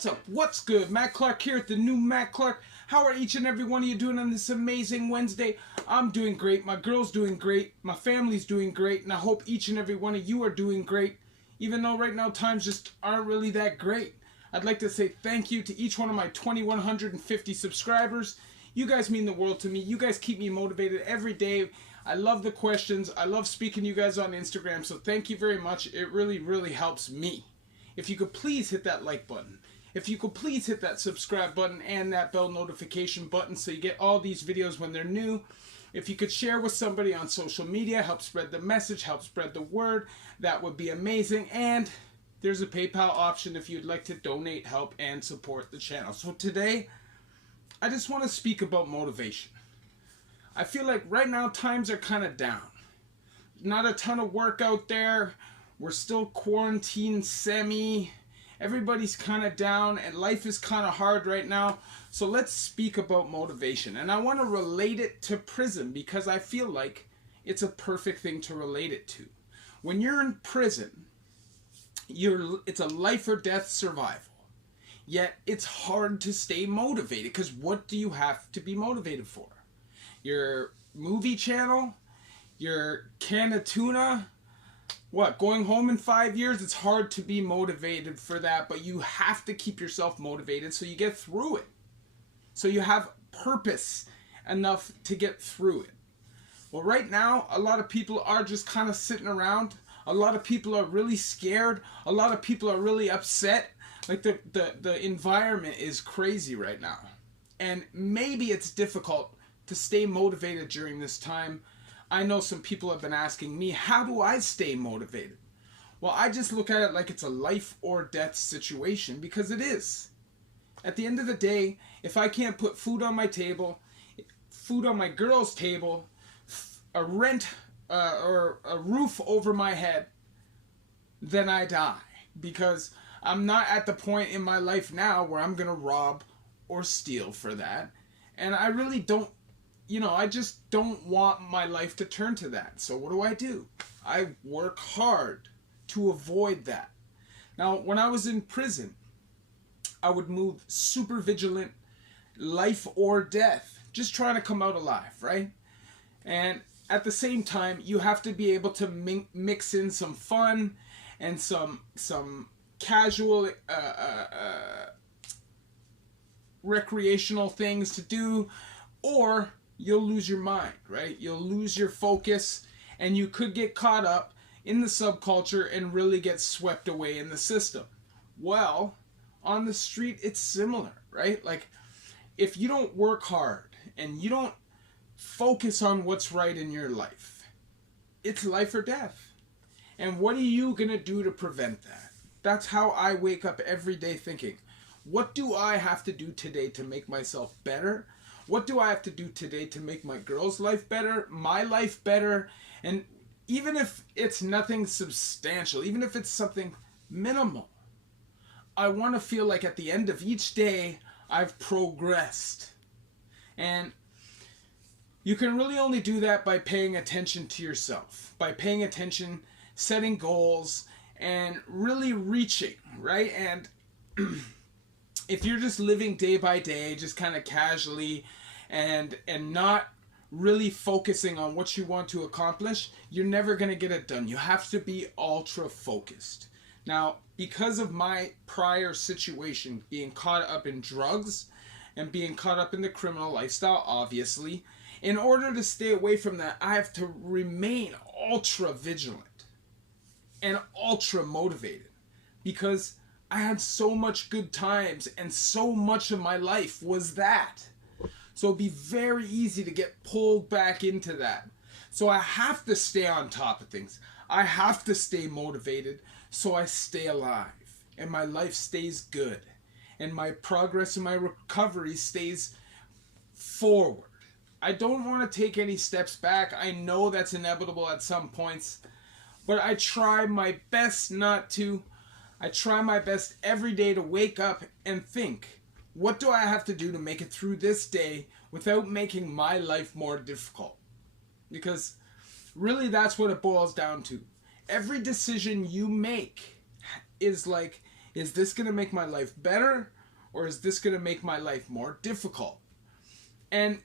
What's up? What's good? Matt Clark here at the new Matt Clark. How are each and every one of you doing on this amazing Wednesday? I'm doing great. My girl's doing great. My family's doing great. And I hope each and every one of you are doing great. Even though right now times just aren't really that great. I'd like to say thank you to each one of my 2,150 subscribers. You guys mean the world to me. You guys keep me motivated every day. I love the questions. I love speaking to you guys on Instagram. So thank you very much. It really, really helps me. If you could please hit that like button. If you could please hit that subscribe button and that bell notification button so you get all these videos when they're new. If you could share with somebody on social media, help spread the message, help spread the word, that would be amazing. And there's a PayPal option if you'd like to donate, help, and support the channel. So today, I just want to speak about motivation. I feel like right now times are kind of down. Not a ton of work out there. We're still quarantined semi. Everybody's kind of down and life is kind of hard right now. So let's speak about motivation. And I want to relate it to prison because I feel like it's a perfect thing to relate it to. When you're in prison, it's a life or death survival. Yet it's hard to stay motivated because what do you have to be motivated for? Your movie channel? Your can of tuna? What, going home in 5 years? It's hard to be motivated for that, but you have to keep yourself motivated so you get through it. So you have purpose enough to get through it. Well, right now, a lot of people are just kind of sitting around. A lot of people are really scared. A lot of people are really upset. Like the environment is crazy right now. And maybe it's difficult to stay motivated during this time. I know some people have been asking me, how do I stay motivated? Well, I just look at it like it's a life or death situation because it is. At the end of the day, if I can't put food on my table, food on my girl's table, a rent or a roof over my head, then I die. Because I'm not at the point in my life now where I'm going to rob or steal for that. And I really don't. I just don't want my life to turn to that. So what do? I work hard to avoid that. Now, when I was in prison, I would move super vigilant, life or death, just trying to come out alive, right? And at the same time, you have to be able to mix in some fun and some casual recreational things to do, or you'll lose your mind, right? You'll lose your focus and you could get caught up in the subculture and really get swept away in the system. Well, on the street, it's similar, right? Like, if you don't work hard and you don't focus on what's right in your life, it's life or death. And what are you going to do to prevent that? That's how I wake up every day thinking, what do I have to do today to make myself better? What do I have to do today to make my girl's life better, my life better? And even if it's nothing substantial, even if it's something minimal, I want to feel like at the end of each day, I've progressed. And you can really only do that by paying attention to yourself, by paying attention, setting goals, and really reaching, right? And if you're just living day by day, just kind of casually and not really focusing on what you want to accomplish, you're never going to get it done. You have to be ultra focused. Now, because of my prior situation, being caught up in drugs and being caught up in the criminal lifestyle, obviously, in order to stay away from that, I have to remain ultra vigilant and ultra motivated because I had so much good times and so much of my life was that. So it'd be very easy to get pulled back into that. So I have to stay on top of things. I have to stay motivated so I stay alive and my life stays good and my progress and my recovery stays forward. I don't want to take any steps back. I know that's inevitable at some points, but I try my best not to. I try my best every day to wake up and think, what do I have to do to make it through this day without making my life more difficult? Because really that's what it boils down to. Every decision you make is like Is this going to make my life better, or is this going to make my life more difficult? And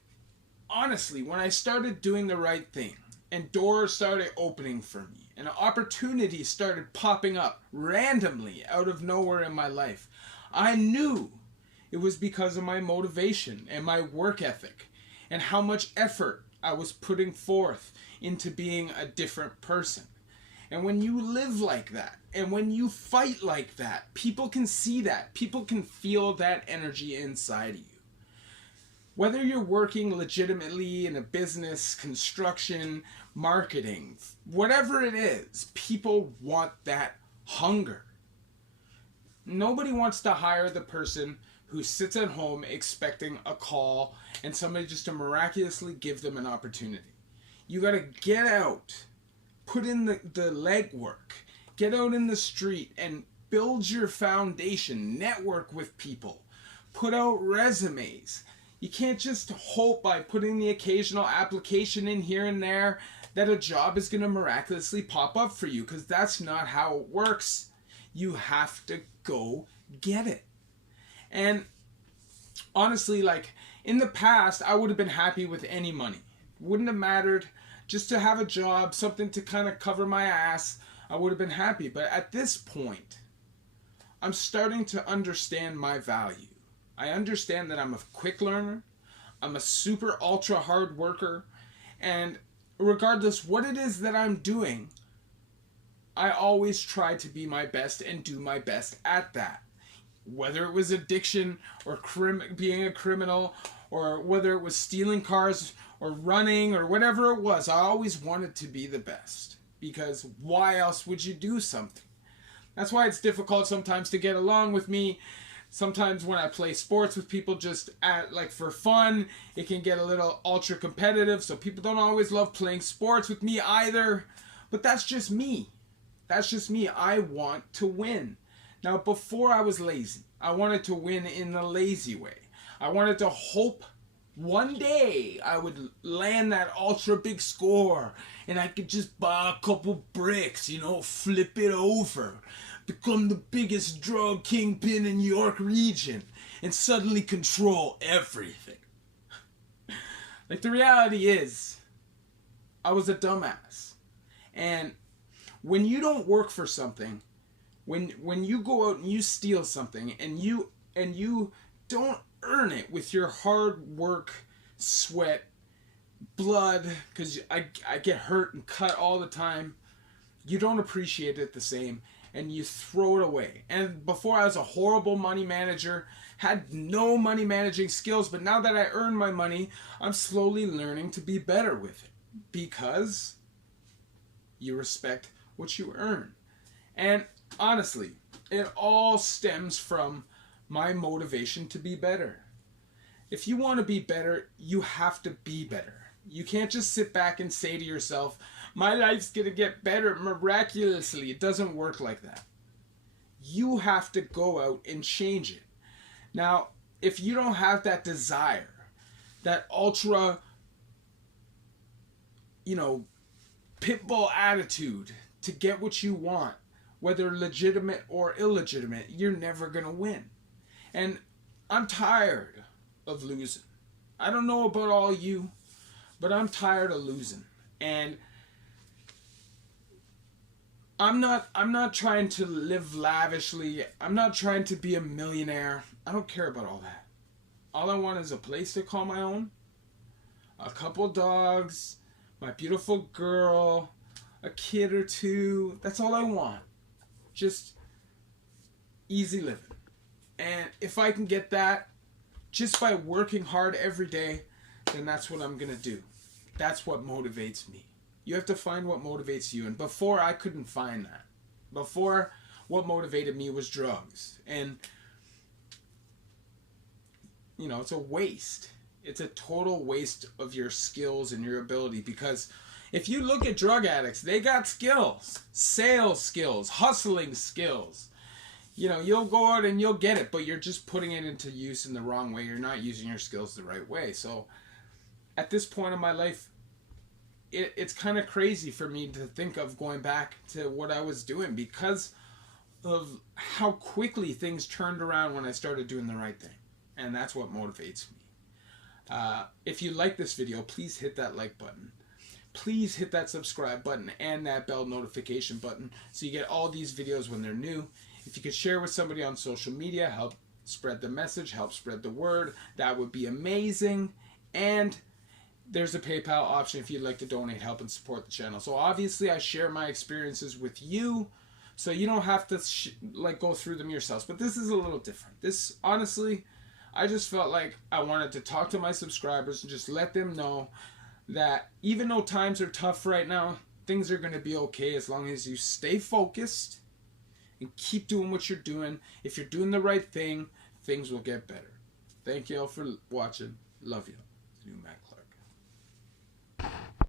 honestly, when I started doing the right thing and doors started opening for me and opportunities started popping up randomly out of nowhere in my life, I knew it was because of my motivation and my work ethic and how much effort I was putting forth into being a different person. And when you live like that, and when you fight like that, people can see that. People can feel that energy inside of you. Whether you're working legitimately in a business, construction, marketing, whatever it is, people want that hunger. Nobody wants to hire the person who sits at home expecting a call and somebody just to miraculously give them an opportunity. You got to get out, put in the legwork, get out in the street and build your foundation, network with people, put out resumes. You can't just hope by putting the occasional application in here and there that a job is going to miraculously pop up for you, because that's not how it works. You have to go get it. And honestly, like in the past, I would have been happy with any money. Wouldn't have mattered. Just to have a job, something to kind of cover my ass, I would have been happy. But at this point, I'm starting to understand my value. I understand that I'm a quick learner. I'm a super ultra hard worker. And regardless what it is that I'm doing, I always try to be my best and do my best at that. Whether it was addiction or being a criminal, or whether it was stealing cars or running or whatever it was, I always wanted to be the best. Because why else would you do something? That's why it's difficult sometimes to get along with me. Sometimes when I play sports with people just for fun, it can get a little ultra competitive. So people don't always love playing sports with me either. But that's just me. That's just me. I want to win. Now, before I was lazy, I wanted to win in the lazy way. I wanted to hope one day I would land that ultra big score and I could just buy a couple bricks, flip it over, become the biggest drug kingpin in New York region, and suddenly control everything. Like, the reality is, I was a dumbass. And when you don't work for something, when you go out and you steal something and you don't earn it with your hard work, sweat, blood, because I get hurt and cut all the time, you don't appreciate it the same, and you throw it away. And before, I was a horrible money manager, had no money managing skills, but now that I earn my money, I'm slowly learning to be better with it, because you respect what you earn. And honestly, it all stems from my motivation to be better. If you want to be better, you have to be better. You can't just sit back and say to yourself, my life's going to get better miraculously. It doesn't work like that. You have to go out and change it. Now, if you don't have that desire, that ultra, pitbull attitude to get what you want, whether legitimate or illegitimate, you're never going to win. And I'm tired of losing. I don't know about all you, but I'm tired of losing. And I'm not trying to live lavishly. I'm not trying to be a millionaire. I don't care about all that. All I want is a place to call my own, a couple dogs, my beautiful girl, a kid or two. That's all I want. Just easy living. And if I can get that just by working hard every day, then that's what I'm going to do. That's what motivates me. You have to find what motivates you. And before, I couldn't find that. Before, what motivated me was drugs. And, it's a waste. It's a total waste of your skills and your ability, because if you look at drug addicts, they got skills, sales skills, hustling skills. You'll go out and you'll get it, but you're just putting it into use in the wrong way. You're not using your skills the right way. So at this point in my life, it's kind of crazy for me to think of going back to what I was doing, because of how quickly things turned around when I started doing the right thing. And that's what motivates me. If you like this video, please hit that like button. Please hit that subscribe button and that bell notification button so you get all these videos when they're new. If you could share with somebody on social media, help spread the message, help spread the word, that would be amazing. And there's a PayPal option if you'd like to donate, help, and support the channel. So obviously I share my experiences with you, so you don't have to go through them yourselves. But this is a little different. This, honestly, I just felt like I wanted to talk to my subscribers and just let them know that even though times are tough right now, things are going to be okay as long as you stay focused and keep doing what you're doing. If you're doing the right thing, things will get better. Thank you all for watching. Love you. New Matt Clark.